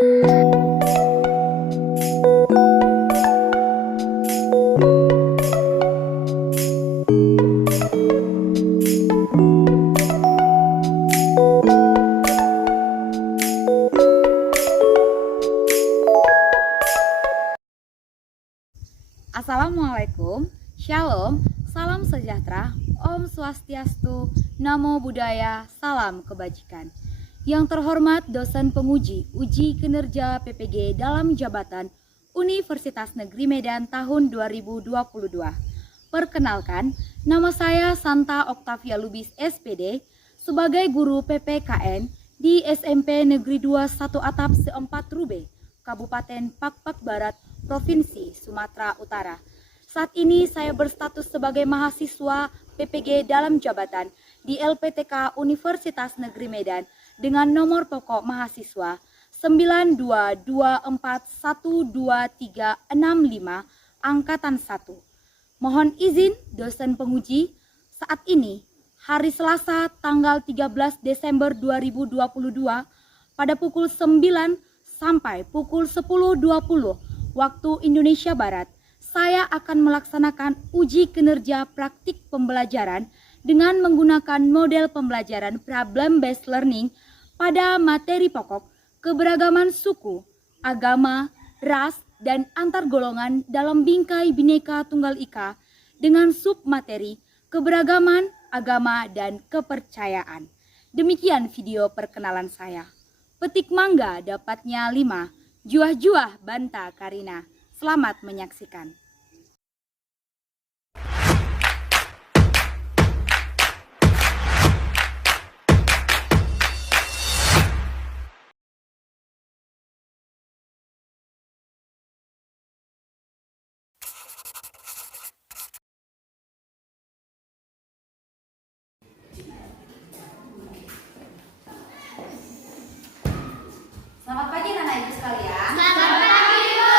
Assalamualaikum, Shalom, salam sejahtera, Om Swastiastu, Namo Buddhaya, salam kebajikan. Yang terhormat dosen penguji uji kinerja PPG dalam jabatan Universitas Negeri Medan tahun 2022. Perkenalkan, nama saya Santa Oktavia Lubis SPD sebagai guru PPKN di SMP Negeri 2 1 Atap Se4 Rube, Kabupaten Pakpak Barat, Provinsi Sumatera Utara. Saat ini saya berstatus sebagai mahasiswa PPG dalam jabatan di LPTK Universitas Negeri Medan dengan nomor pokok mahasiswa 922412365 Angkatan 1. Mohon izin dosen penguji, saat ini hari Selasa tanggal 13 Desember 2022 pada pukul 9 sampai pukul 10.20 waktu Indonesia Barat, saya akan melaksanakan uji kinerja praktik pembelajaran dengan menggunakan model pembelajaran problem based learning pada materi pokok keberagaman suku, agama, ras, dan antar golongan dalam bingkai Bhinneka Tunggal Ika dengan submateri keberagaman, agama, dan kepercayaan. Demikian video perkenalan saya. Petik mangga dapatnya 5. Juah-juah banta Karina. Selamat menyaksikan. Selamat pagi anak ibu sekalian. Selamat pagi, Bu.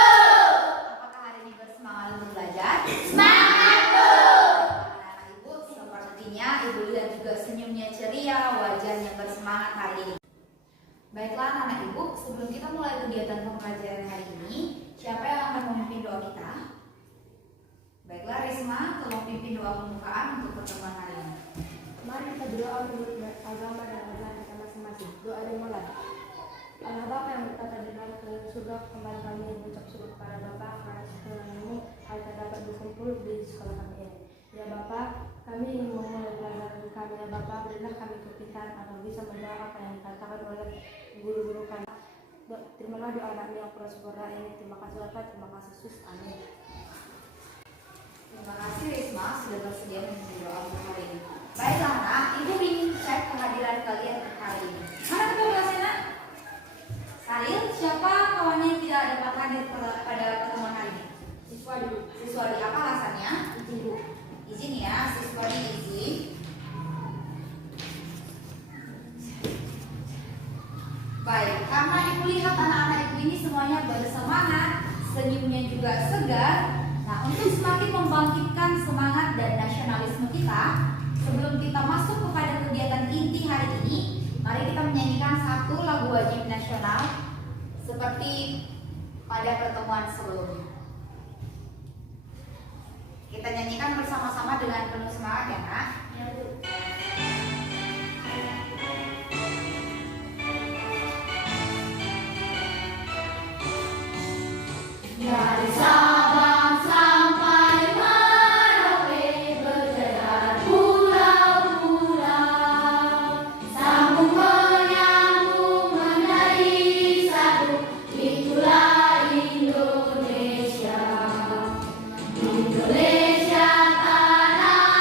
Apakah hari ini bersemangat untuk belajar? Semangat, Bu. Anak ibu sepertinya ibu lihat juga senyumnya ceria, wajahnya bersemangat hari ini. Baiklah anak ibu, sebelum kita mulai kegiatan pembelajaran hari ini, siapa yang akan memimpin doa kita? Baiklah Risma, tolong pimpin doa pembukaan untuk pertemuan hari ini. Mari kita berdoa menurut agama dan ajaran kita masing-masing. Doa dimulai. Allah Bapa yang berkata di dalam surga, kembali kami mengucap syukur kepada Bapa karena sekolahmu agar dapat berkumpul di sekolah kami ini. Ya Bapa, kami ingin memulai pelajaran kami. Ya Bapa, berilah kami kepikiran agar bisa menjawab apa yang dikatakan oleh guru-guru kami. Terimalah doa kami yang sempurna ini. Terima kasih Bapa, terima kasih Yesus. Amin. Terima kasih Risma sudah bersedia memimpin doa untuk hari ini. Baiklah nak, ibu ingin cek kehadiran kalian hari ini. Mana kedua kelasnya? Salil, siapa kawannya yang tidak dapat hadir pada pertemuan hari ini? Siswa di apa alasannya? Izin Bu. Izin ya, siswa di izin. Baik, karena ibu lihat anak-anak ibu ini semuanya bersemangat, senyumnya juga segar. Nah, untuk semakin membangkitkan semangat dan nasionalisme kita, sebelum kita masuk kepada kegiatan inti hari ini, mari kita menyanyikan satu lagu wajib nasional seperti pada pertemuan sebelumnya. Kita nyanyikan bersama-sama dengan penuh semangat ya Kak. Ya Bu. Dari Sabang sampai Merauke berjajar pulau-pulau, sambung menyambung menjadi satu, itulah Indonesia. Indonesia tanah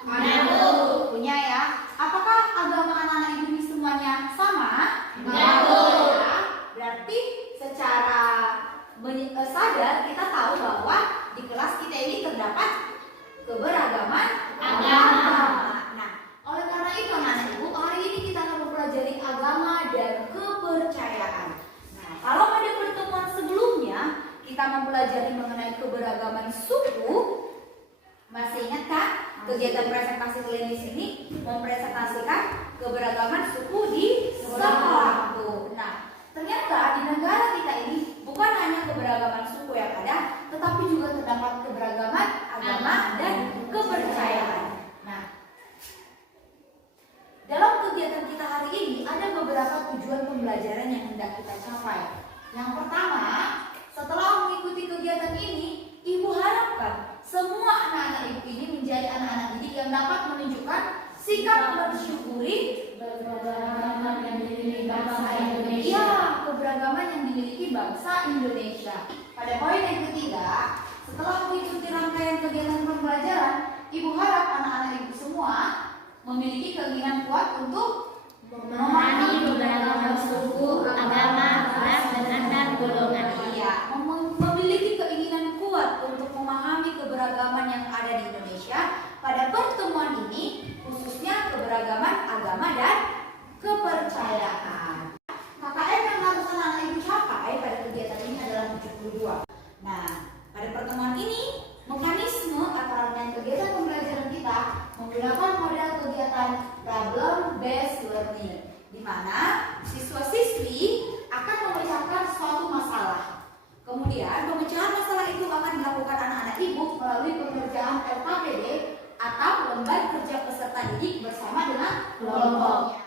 Ada, Bu. Punya ya. Apakah agama anak-anak ibu ini semuanya sama? Enggak, Bu. Ya. Berarti secara sadar kita tahu bahwa di kelas kita ini terdapat keberagaman Agama. Nah, oleh karena itu anak-anak ibu, hari ini kita akan mempelajari agama dan kepercayaan. Nah, kalau pada pertemuan sebelumnya kita mempelajari mengenai keberagaman suku, masih ingat kan? Kegiatan presentasi kalian di sini mempresentasikan keberagaman suku di sekolah. Nah, ternyata di negara kita ini bukan hanya keberagaman suku yang ada, tetapi juga terdapat keberagaman agama dan kepercayaan. Nah, dalam kegiatan kita hari ini ada beberapa tujuan pembelajaran yang hendak kita capai. Yang pertama, setelah mengikuti kegiatan ini, ibu harapkan semua anak-anak ibu ini menjadi anak-anak didik yang dapat menunjukkan sikap bersyukuri Keberagaman yang dimiliki bangsa Indonesia. ya, keberagaman yang dimiliki bangsa Indonesia. Pada poin yang ketiga, setelah mengikuti rangkaian kegiatan pembelajaran, ibu harap anak-anak ibu semua memiliki keinginan kuat untuk Memahami keberagaman suku, agama, ras, dan antar golongan. Iya, memiliki keinginan kuat untuk memahami keberagaman yang ada di Indonesia. Pada pertemuan ini, khususnya keberagaman agama dan kepercayaan. KKM yang harus anak-anak ibu capai pada kegiatan ini adalah 72. Nah, pada pertemuan ini, mekanisme atau rangkaian kegiatan pembelajaran kita menggunakan model kegiatan problem based learning, di mana siswa-siswi akan memecahkan suatu masalah. Kemudian pemecahan masalah itu akan dilakukan anak-anak ibu melalui pengerjaan LKPD atau lembar kerja peserta didik bersama dengan kelompoknya.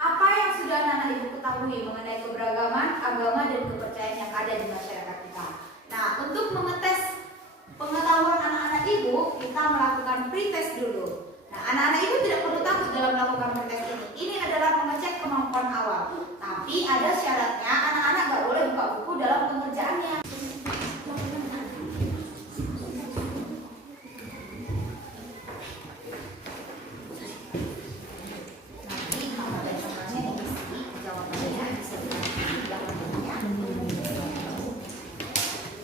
Apa yang sudah anak-anak ibu ketahui mengenai keberagaman agama dan kepercayaan yang ada di masyarakat kita? Nah, untuk mengetes pengetahuan anak-anak ibu, kita melakukan pretest dulu. Nah, anak-anak ibu tidak perlu takut dalam melakukan pretest ini. Ini adalah mengecek kemampuan awal. Tapi ada syaratnya, anak-anak nggak boleh buka buku dalam pengerjaannya. Nanti nama dan temannya diisi, jawabannya bisa dilihat di belakangnya.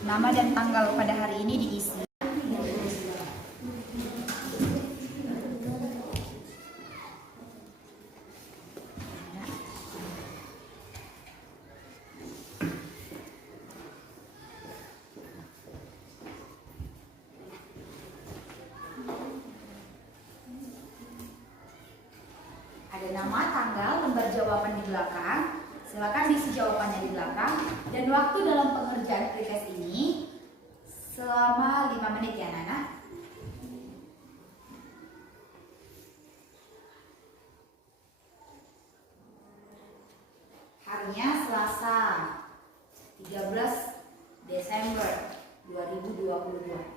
Nama dan tanggal pada hari ini diisi. Ada nama, tanggal, lembar jawaban di belakang. Silakan diisi jawabannya di belakang. Dan waktu dalam pengerjaan pretest ini selama 5 menit ya, Nana. Harinya Selasa 13 Desember 2022.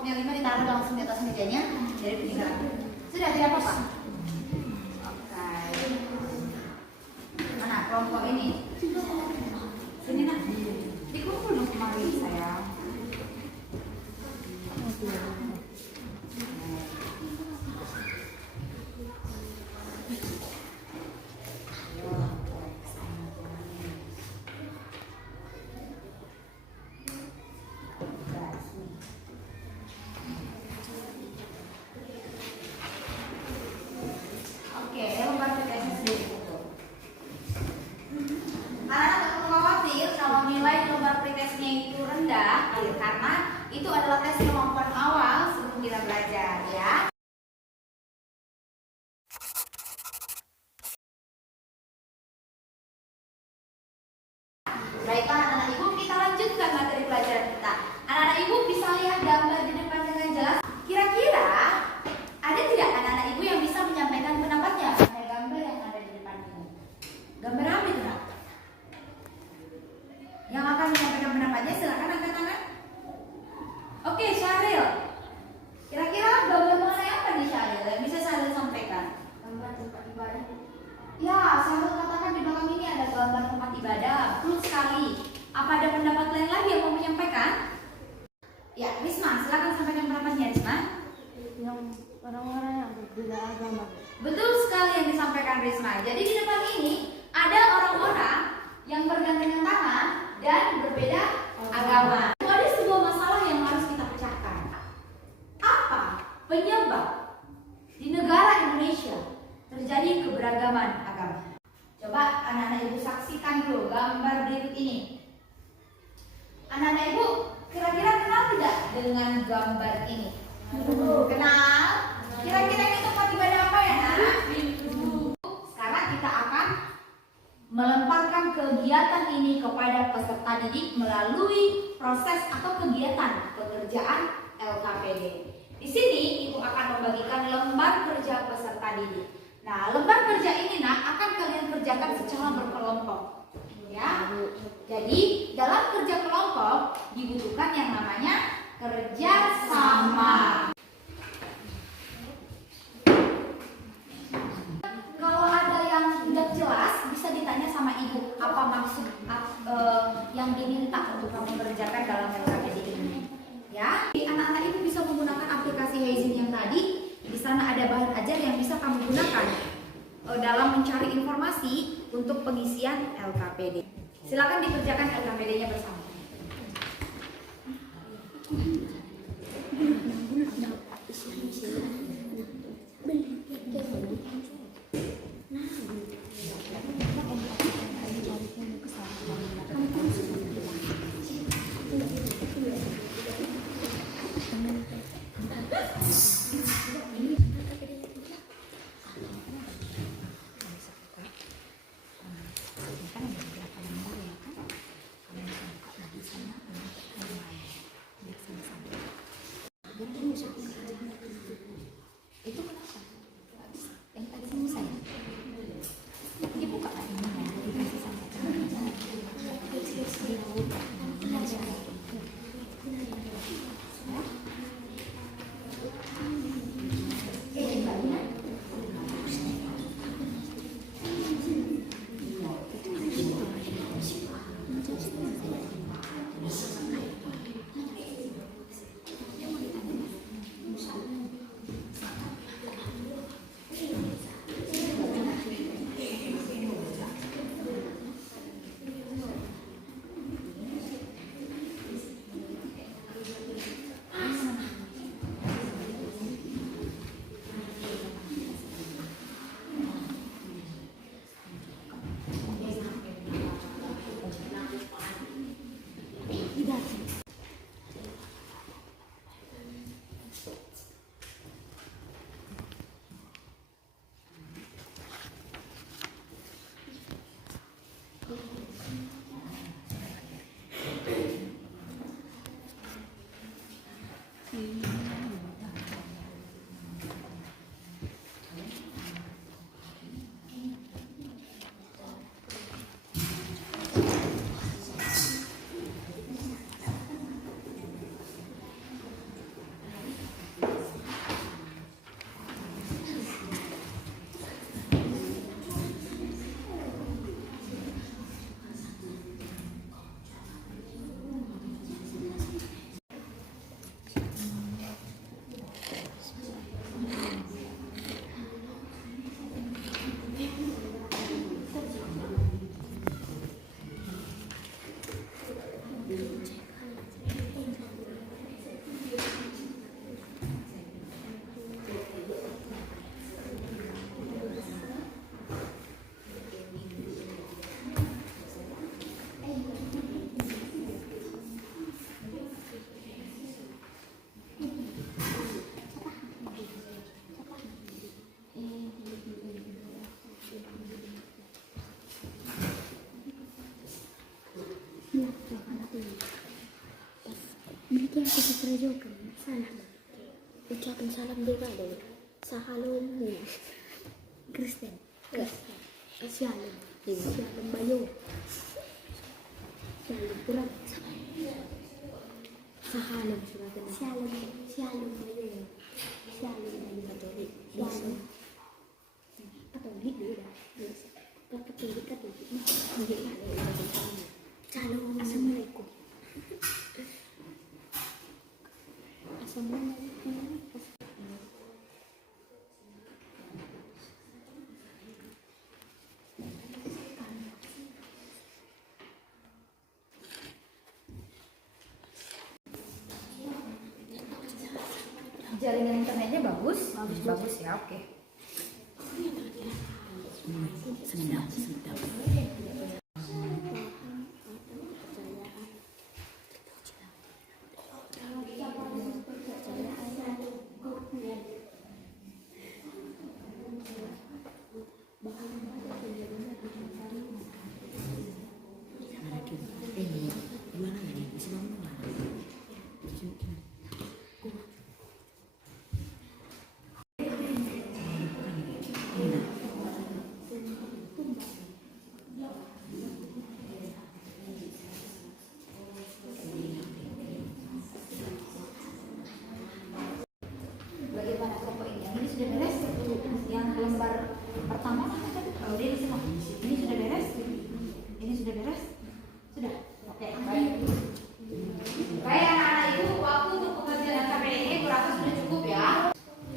kelompoknya 5 ditaruh langsung di atas mejanya dari peninggalan. Sudah tidak apa-apa? Oke. Mana kelompok ini? Sini nak. Dikumpul dong kemari sayang. Oke, lembar PTS sudah dikumpul. Anak-anak tak perlu khawatir kalau nilai lembar pretestnya itu rendah, karena itu adalah tes kemampuan awal sebelum kita belajar ya. Baiklah anak-anak ibu, kita lanjutkan materi pelajaran kita. Anak-anak ibu bisa lihat gambar di depan dengan jelas. Kira-kira ada tidak anak-anak ibu yang bisa menyampaikan pendapatnya pada gambar yang ada di depan ini? Gambar apa itu nak? Yang akan menyampaikan pendapatnya silakan angkat tangan. Oke, Syahril. Kira-kira gambar mengenai apa nih Syahril yang bisa Syahril sampaikan? Gambar tempat ibadah. Ya, Syahril katakan di belakang ini ada gambar tempat ibadah. Betul sekali. Apa ada pendapat lain lagi yang mau menyampaikan? Ya, Risma, silakan sampaikan pendapatnya Risma. Yang orang-orang yang berbeda agama. Betul sekali yang disampaikan Risma. Jadi di depan ini ada orang-orang yang bergandengan tangan dan berbeda agama. Ada sebuah masalah yang harus kita pecahkan. Apa penyebab di negara Indonesia terjadi keberagaman agama? Coba anak-anak ibu saksikan dulu gambar berikut ini. Anak-anak ibu kira-kira kenal tidak dengan gambar ini? Kenal? Kira-kira ini tempat ibadah apa ya nak? Sekarang kita akan melemparkan kegiatan ini kepada peserta didik melalui proses atau kegiatan pekerjaan LKPD. Di sini ibu akan membagikan lembar kerja peserta didik. Nah, lembar kerja ini nak akan kalian kerjakan secara berkelompok. Ya. Jadi, dalam kerja kelompok dibutuhkan yang namanya kerja sama. Kalau ada yang tidak jelas, bisa ditanya sama ibu apa maksud yang diminta untuk kamu kerjakan dalam LKPD ini. Ya, anak-anak ibu bisa menggunakan aplikasi Heizin yang tadi. Di sana ada bahan ajar yang bisa kamu gunakan dalam mencari informasi untuk pengisian LKPD. Silakan dikerjakan LKPD-nya bersama. Itu kenapa? Yang tadi selesai. Dibuka kan ini ya, dikasih sampai yang kita juga salam. Ucapan salam juga dulu. Sahalom Kristen. Shalom. Shalom bayo. Shalom kurang. Sahalom suratan. Shalom bayo. Shalom dari Katolik. Shalom. Katolik dulu dah. Katolik. Shalom. Assalamualaikum. Assalamualaikum. Jaringan internetnya bagus ya, oke. Bagaimana kelompok ini? Yang ini sudah beres? Yang lembar pertama mana tadi? Oh, ini semua. Ini sudah beres? Ini sudah beres? Sudah? Oke, baik. Baik anak-anak ibu, waktu untuk pengajian KPD ini kurasa sudah cukup ya.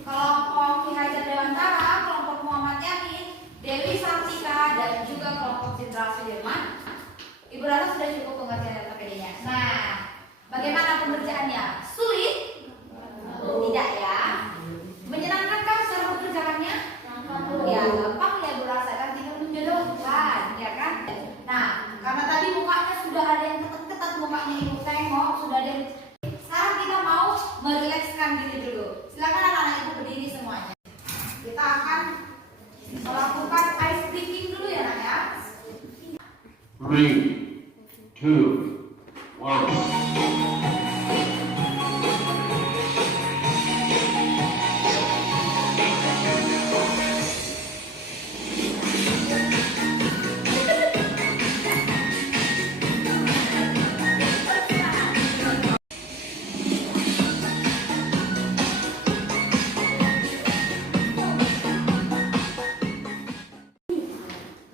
Kelompok Ki Hajar Dewantara, kelompok Muhammad Yamin, Dewi Sartika, dan juga kelompok Jenderal Sudirman. Ibu rasa sudah cukup pengertian KPD-nya. Nah, bagaimana pengerjaannya? Sulit? Tidak ya. Menyenangkankah cara mengerjakannya? Ya, gampang ya Bu rasa kan, tinggal menjodohkan, ya kan? Nah, karena tadi mukanya sudah ada yang ketat-ketat, mukanya ibu tengok, sudah ada yang... Sekarang kita mau merilekskan diri dulu. Silakan anak-anak ibu berdiri semuanya. Kita akan melakukan ice breaking dulu ya nak ya. 3, 2, 1.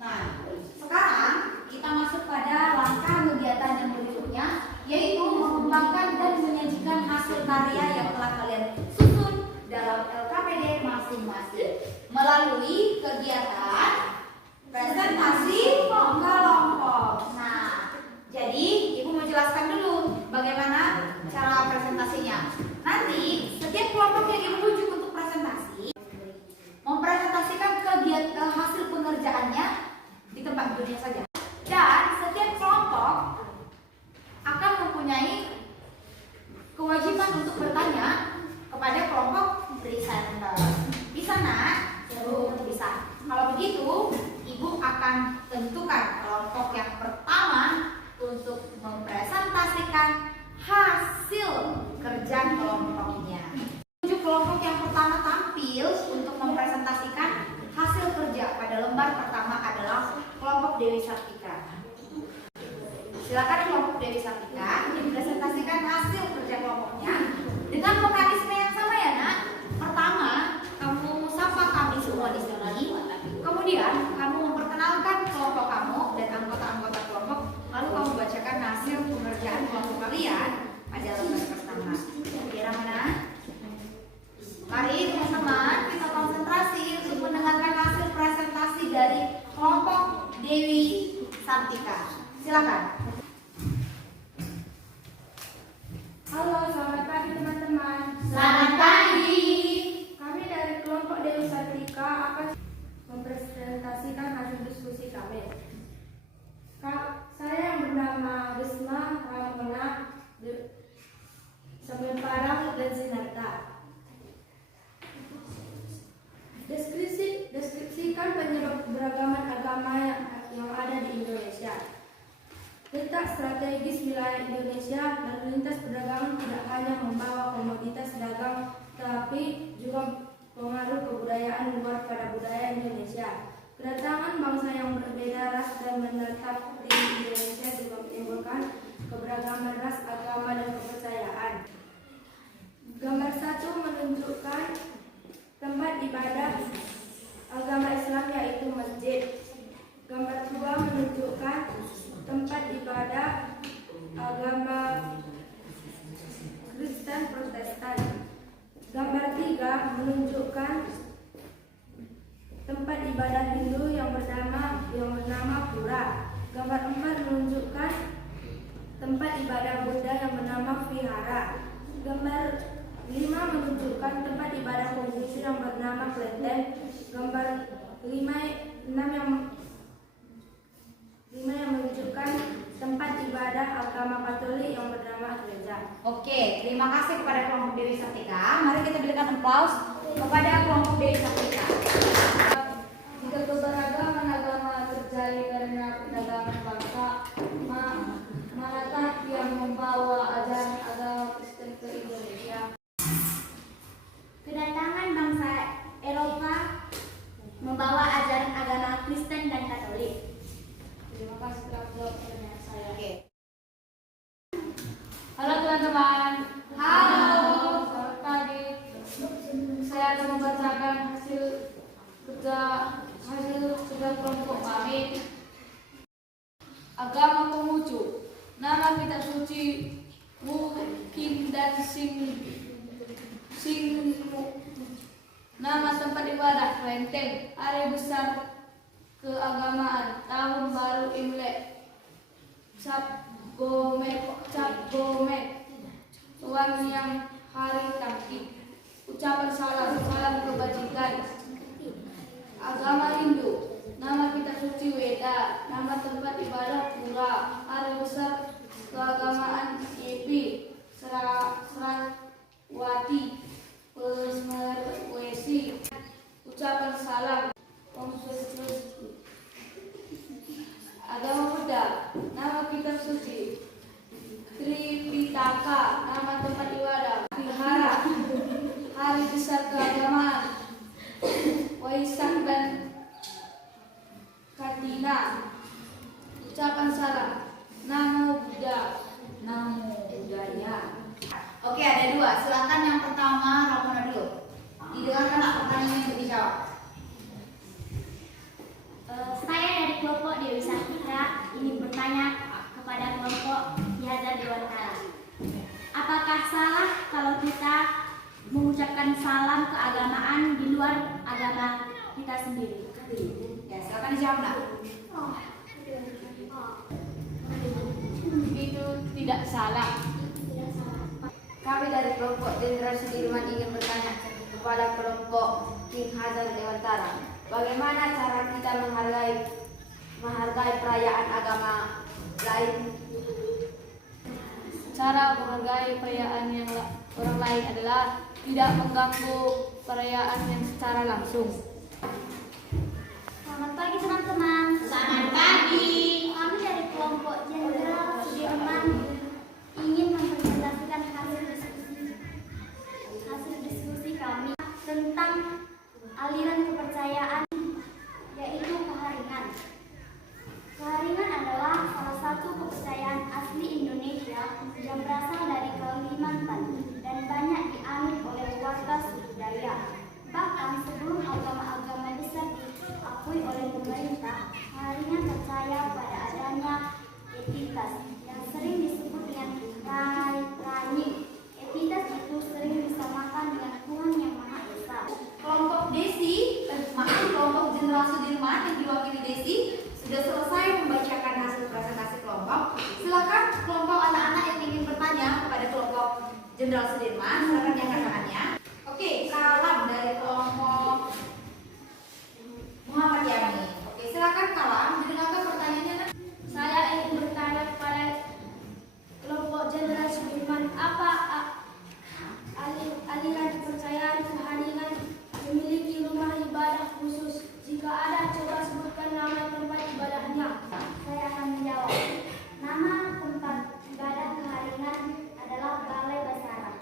Nah, sekarang kita masuk pada langkah kegiatan yang berikutnya, yaitu mengembangkan dan menyajikan hasil karya yang telah kalian susun dalam LKPD masing-masing melalui kegiatan presentasi kelompok. Nah, jadi ibu mau jelaskan dulu bagaimana cara presentasinya. Nanti setiap kelompok yang ibu rujuk untuk presentasi mempresentasikan kegiatan hasil pengerjaannya di tempat tidurnya saja. Dan setiap kelompok akan mempunyai kewajiban untuk bertanya kepada kelompok presenter. Bisa nak? Bisa. Kalau begitu, ibu akan tentukan kelompok yang pertama untuk mempresentasikan hasil kerja kelompoknya. Kelompok yang pertama tampil untuk mempresentasikan hasil kerja pada lembar pertama adalah kelompok Dewi Sartika. Silakan kelompok Dewi Sartika mempresentasikan hasil kerja kelompoknya dengan mekanisme yang sama ya nak. Pertama, kamu sapa kami semua di sini. Kemudian kamu memperkenalkan kelompok kamu dan anggota-anggota kelompok, lalu kamu bacakan hasil pengerjaan kelompok kalian pada lembar pertama. Kira mana? Mari teman-teman kita konsentrasi untuk mendengarkan hasil presentasi dari kelompok Dewi Sartika. Silakan. Halo, selamat pagi teman-teman. Selamat pagi. Kami dari kelompok Dewi Sartika akan mempresentasikan hasil diskusi kami. Saya yang bernama Risma Ramona Semeparang dan Sinarta. Deskripsikan penyebab keberagaman agama yang ada di Indonesia. Letak strategis wilayah Indonesia dan lintas perdagangan tidak hanya hanya membawa komoditas dagang, tetapi juga pengaruh kebudayaan luar pada budaya Indonesia. Kedatangan bangsa yang berbeda ras dan menetap di Indonesia juga menimbulkan keberagaman ras, agama, dan kepercayaan. Gambar 1 menunjukkan tempat ibadah agama Islam yaitu masjid. Gambar 2 menunjukkan tempat ibadah agama Kristen Protestan. Gambar 3 menunjukkan tempat ibadah Hindu yang bernama Pura. Gambar 4 menunjukkan tempat ibadah Buddha yang bernama Vihara. Gambar 5 menunjukkan tempat ibadah Konghucu yang bernama Kleten. Gambar 6 yang menunjukkan tempat ibadah agama Katolik yang bernama gereja. Oke, terima kasih kepada kelompok Dewi Sartika. Mari kita berikan aplaus kepada kelompok Dewi Sartika. Jika keberagaman agama terjadi karena perdagangan bangsa, manakah yang membawa ajaran agama Kristen ke Indonesia? Kedatangan bangsa Eropa membawa ajaran agama Kristen dan Katolik. Terima kasih telah menjawab pertanyaan saya. Oke. Halo teman-teman. Halo. Selamat pagi. Saya akan membacakan hasil kerja kelompok kami. Agama Konghucu. Nama kitab suci Wu Qing dan Xingmu. Nama tempat ibadah Klenteng. Hari besar keagamaan, tahun baru Imlek, Cap Gomek, Tuan yang hari tangkip, ucapan salam kebajikan. Agama Hindu, nama kitab suci Weda, nama tempat ibadah Pura, hari besar keagamaan Yepi, Serawati, Pesmerwesi, ucapan salam. Agama Buddha, nama kitab suci Tripitaka, nama tempat ibadah Vihara, hari besar keagamaan Waisak dan Katina, ucapan salam Namo Buddha. Namo Buddhaya. Oke, ada dua. Silakan yang pertama Ramona dulu. Didengarkan pertanyaan yang dijawab. Saya dari kelompok Dewi Sartika ingin bertanya kepada kelompok Ki Hajar Dewantara. Apakah salah kalau kita mengucapkan salam keagamaan di luar agama kita sendiri? Ya, silakan dijawab, Nak. Itu tidak salah. Kami dari kelompok Jenderal Sudirman ingin bertanya kepada kelompok Ki Hajar Dewantara. Bagaimana cara kita menghargai perayaan agama lain? Cara menghargai perayaan orang lain adalah tidak mengganggu perayaan yang secara langsung. Selamat pagi teman-teman. Selamat pagi. Kami dari kelompok Jenderal Sudirman ingin mempresentasikan hasil diskusi kami tentang aliran kepercayaan yaitu keharingan. Keharingan adalah salah satu kepercayaan asli Indonesia yang berasal dari Kalimantan dan banyak dianut oleh warga suku Dayak. Bahkan sebelum agama-agama besar diakui oleh pemerintah, keharingan percaya pada adanya entitas yang sering disebut dengan Rai. Entitas itu sering disamakan dengan Tuhan Yang Maha Esa. Kelompok kelompok Jenderal Sudirman yang diwakili Desi sudah selesai membacakan hasil presentasi kelompok. Silakan kelompok anak-anak yang ingin bertanya kepada kelompok Jenderal Sudirman, silakan diangkat tangannya. Oke, Kalam dari kelompok Muhammad Yani. Oke, silakan Kalam, didengarkan pertanyaannya. Saya ingin bertanya kepada kelompok Jenderal Sudirman, apa aliran kepercayaan keharingan memiliki rumah ibadah khusus? Jika ada, coba sebutkan nama tempat ibadahnya. Saya akan menjawab. Nama tempat ibadah keharingan adalah Balai Basara.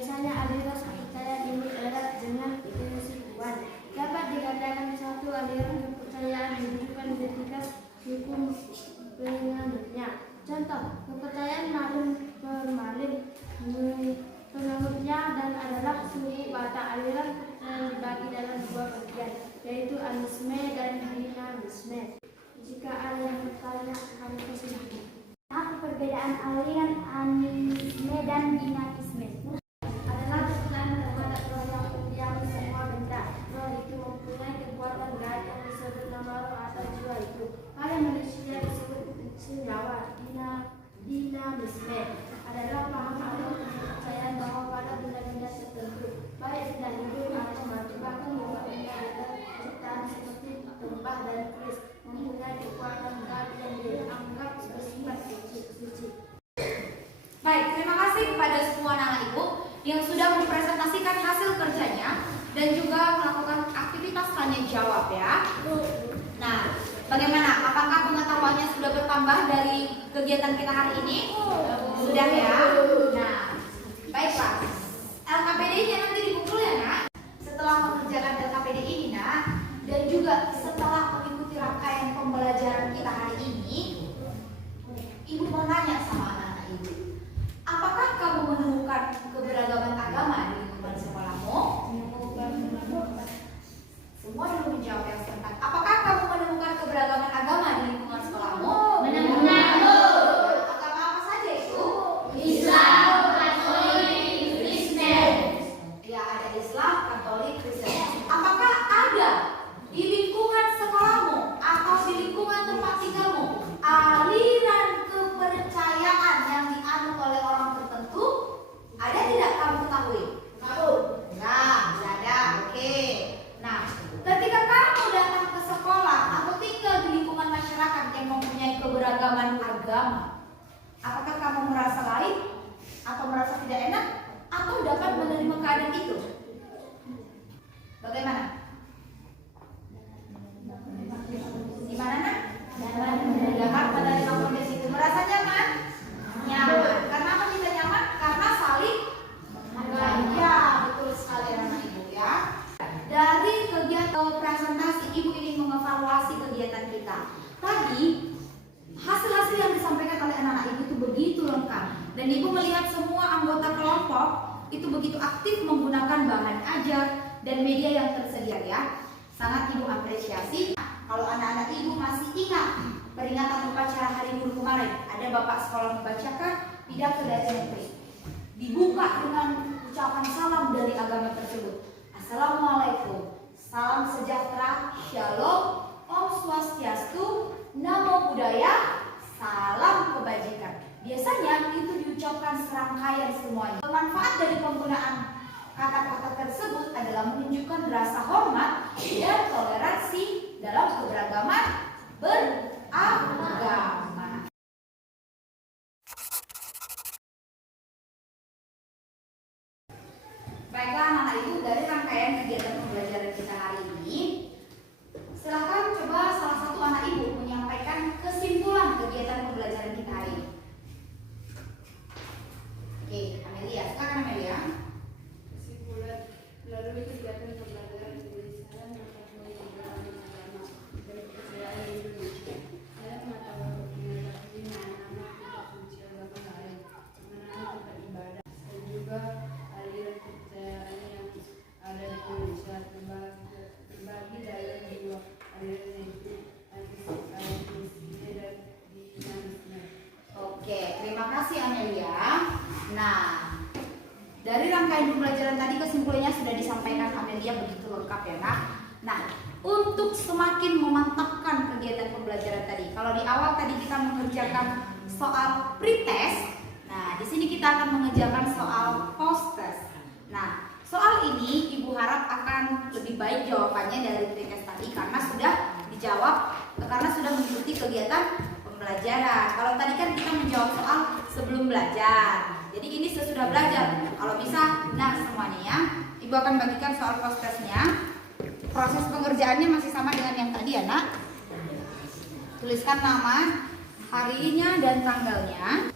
Biasanya aliran kepercayaan ini erat dengan kesukuan. Dapat dikatakan suatu aliran kepercayaan didirikan ketika hukum penganutnya. Contoh, kepercayaan Marun formalin penganutnya dan adalah suku Batak. Aliran kepercayaan dibagi dalam dua bagian, yaitu animisme dan dinamisme. Jika ada yang bertanya, kami persilahkan. Apa perbedaan aliran animisme dan dinamisme? Adalah kepercayaan terhadap roh yang mendiami semua benda. Roh itu mempunyai kekuatan gaib yang disebut nama roh atau jiwa itu. Pada manusia disebut senyawa. Dinamisme adalah paham atau kepercayaan bahwa pada benda-benda tertentu, baik benda hidup atau mati, bahkan juga benda-benda ciptaan seperti tumpah dan keris, mempunyai kekuatan gaib yang dianggap bersifat suci. Baik, terima kasih kepada semua anak ibu yang sudah mempresentasikan hasil kerjanya dan juga melakukan aktivitas tanya jawab ya. Nah, bagaimana? Apakah pengetahuannya sudah bertambah dari kegiatan kita hari ini? Sudah ya? Nah, baiklah. LKPD-nya nanti dipukul ya nak. Setelah mengerjakan LKPD ini nak, dan juga setelah mengikuti rangkaian pembelajaran kita hari ini, ibu mau nanya sama anak-anak ibu. Apakah kamu menemukan keberagaman agama di lingkungan sekolahmu? Semua dulu menjawab yang serentak. Apakah kamu menemukan keberagaman agama di lingkungan sekolahmu? Menemukan, Bu. Agama apa saja itu? Islam, Katolik, Kristen. Ya, ada Islam, Katolik, Kristen. Apakah ada di lingkungan sekolahmu atau di lingkungan tempat tinggalmu aliran kepercayaan yang dianut oleh orang tertentu? Ada tidak kamu ketahui? Tahu. Nah, tidak ada. Oke. Nah, ketika kamu datang ke sekolah atau tinggal di lingkungan masyarakat yang mempunyai keberagaman agama, apakah kamu merasa lain atau merasa tidak enak atau dapat menerima keadaan itu? Bagaimana? Gimana nak? Dapat menerima kondisi itu. Merasa nyaman? Nyaman. Karena apa kita nyaman? Karena saling menghargai. Ya, betul sekali anak ibu ya. Dari kegiatan presentasi, ibu ingin mengevaluasi kegiatan kita. Tadi hasil-hasil yang disampaikan oleh anak-anak ibu itu begitu lengkap, dan ibu melihat semua anggota kelompok itu begitu aktif menggunakan bahan ajar dan media yang tersedia ya. Sangat ibu apresiasi. Kalau anak-anak ibu masih ingat peringatan upacara Hari Guru kemarin, ada bapak sekolah membacakan pidato dari menteri. Dibuka dengan ucapan salam dari agama tersebut. Assalamualaikum, salam sejahtera, shalom, om swastiastu, namo buddhaya, salam kebajikan. Biasanya itu diucapkan serangkaian semuanya. Manfaat dari penggunaan kata-kata tersebut adalah menunjukkan rasa hormat dan toleransi dalam keberagaman beragama. Baiklah anak-anak ibu, dari rangkaian kegiatan pembelajaran kita hari ini, silakan coba salah satu anak ibu menyampaikan kesimpulan kegiatan pembelajaran kita hari ini. Oke, Amelia, silakan Amelia. Kesimpulan melalui kegiatan pembelajaran Indonesia dapat mengembangkan agama dan kepercayaan Indonesia. Saya mengetahui organisasi nama kita kunci agama lain, mengenai tempat ibadah dan juga aliran kepercayaan yang ada di Indonesia terbagi dalam dua aliran, yaitu animisme dan dinamisme. Oke, terima kasih Amelia. Nah, dari rangkaian pembelajaran tadi kesimpulannya sudah disampaikan Amelia begitu lengkap ya nak. Nah, untuk semakin memantapkan kegiatan pembelajaran tadi, kalau di awal tadi kita mengerjakan soal pretest, nah di sini kita akan mengerjakan soal post-test. Nah, soal ini ibu harap akan lebih baik jawabannya dari pretest tadi karena sudah dijawab, karena sudah mengikuti kegiatan pembelajaran. Kalau tadi kan kita menjawab soal sebelum belajar. Jadi ini sesudah belajar. Kalau bisa, nah semuanya ya. Ibu akan bagikan soal post-testnya. Proses pengerjaannya masih sama dengan yang tadi ya nak. Tuliskan nama, harinya dan tanggalnya.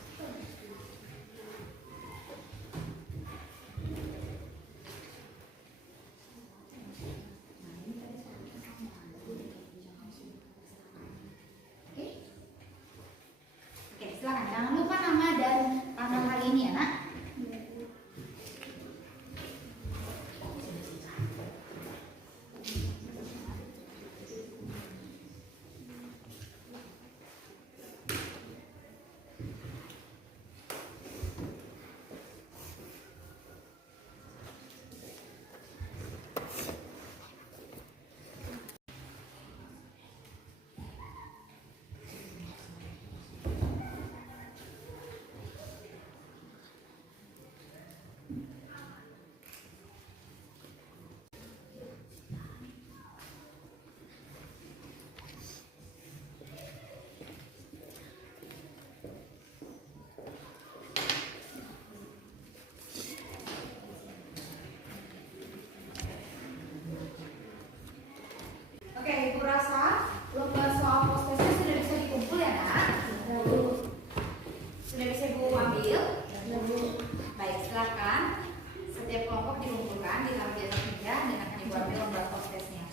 Bu Amel membuat podcastnya.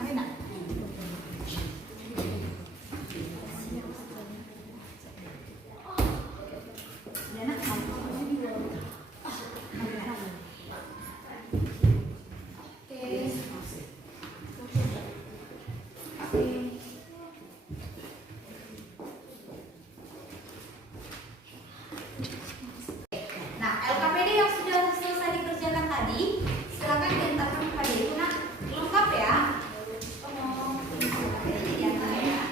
Arina. Dana, nah, LKPD yang sudah selesai dikerjakan tadi, silakan diantarkan kepada Ibu. Nah, lengkap ya. LKPD diantar ya.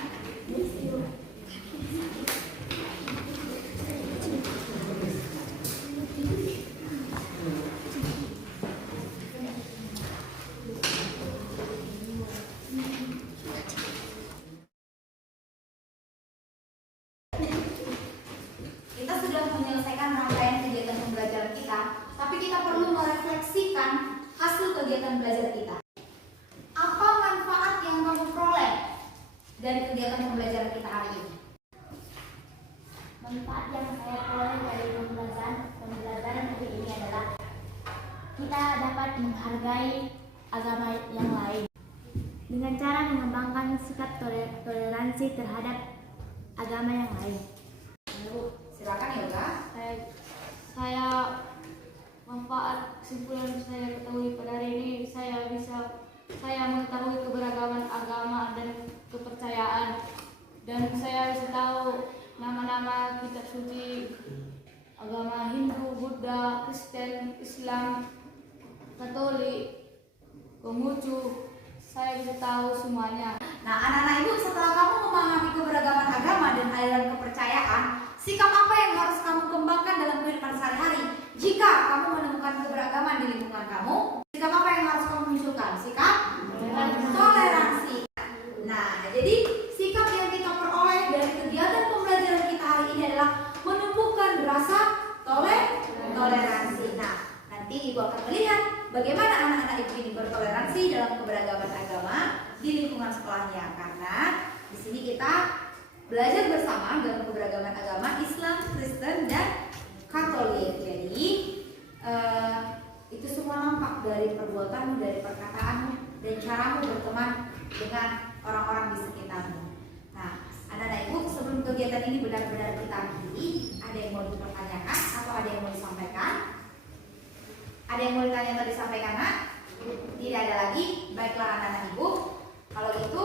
Kita sudah menyelesaikan rangkaian kegiatan pembelajaran kita, tapi kita perlu merefleksikan hasil kegiatan belajar kita. Apa manfaat yang kamu peroleh dari kegiatan pembelajaran kita hari ini? Manfaat yang saya peroleh dari pembelajaran hari ini adalah kita dapat menghargai agama yang lain dengan cara mengembangkan sikap toleransi terhadap agama yang lain. Silakan Yoga. Saya manfaat kesimpulan saya ketahui pada hari ini, saya mengetahui keberagaman agama dan kepercayaan, dan saya bisa tahu nama-nama kitab suci agama Hindu, Buddha, Kristen, Islam, Katolik, Konghucu. Saya bisa tahu semuanya. Nah, anak-anak Ibu, setelah kamu memahami keberagaman agama dan aliran kepercayaan, sikap apa yang harus kamu kembangkan dalam kehidupan sehari-hari? Jika kamu menemukan keberagaman di lingkungan kamu, sikap apa yang harus kamu munculkan? Sikap toleransi. Nah, jadi sikap yang kita peroleh dari kegiatan pembelajaran kita hari ini adalah menumbuhkan rasa toleransi. Nah, nanti Ibu akan melihat bagaimana anak-anak Ibu ini bertoleransi dalam keberagaman agama di lingkungan sekolahnya, karena di sini kita belajar bersama dalam keberagaman agama Islam, Kristen, dan Katolik. Jadi itu semua nampak dari perbuatanmu, dari perkataanmu, dan caramu berteman dengan orang-orang di sekitarmu. Nah, anak-anak Ibu, sebelum kegiatan ini benar-benar kita akhiri, ada yang mau dipertanyakan atau ada yang mau disampaikan? Ada yang mau ditanya atau disampaikan, Nak? Tidak ada lagi. Baiklah anak-anak Ibu, kalau gitu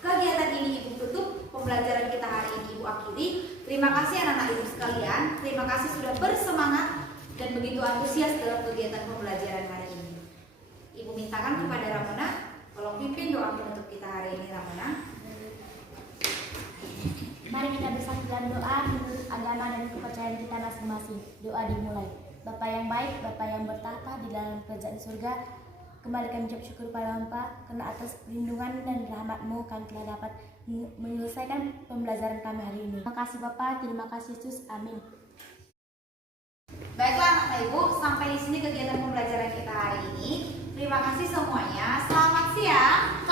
kegiatan ini Ibu tutup, pembelajaran kita hari ini Ibu akhiri. Terima kasih anak-anak Ibu sekalian. Terima kasih sudah bersemangat dan begitu antusias dalam kegiatan pembelajaran hari ini. Ibu mintakan kepada Ramona, tolong pimpin doa penutup kita hari ini, Ramona. Mari kita bersatu dalam doa menurut agama dan kepercayaan kita masing-masing. Doa dimulai. Bapa yang baik, Bapa yang bertahta di dalam kerajaan surga, kembali kami ucap syukur pada Bapa karena atas perlindungan dan rahmat-Mu kami telah dapat menyelesaikan pembelajaran kami hari ini. Terima kasih Bapa, terima kasih Yesus, amin. Baiklah anak-anak Ibu, sampai di sini kegiatan pembelajaran kita hari ini. Terima kasih semuanya. Selamat siang.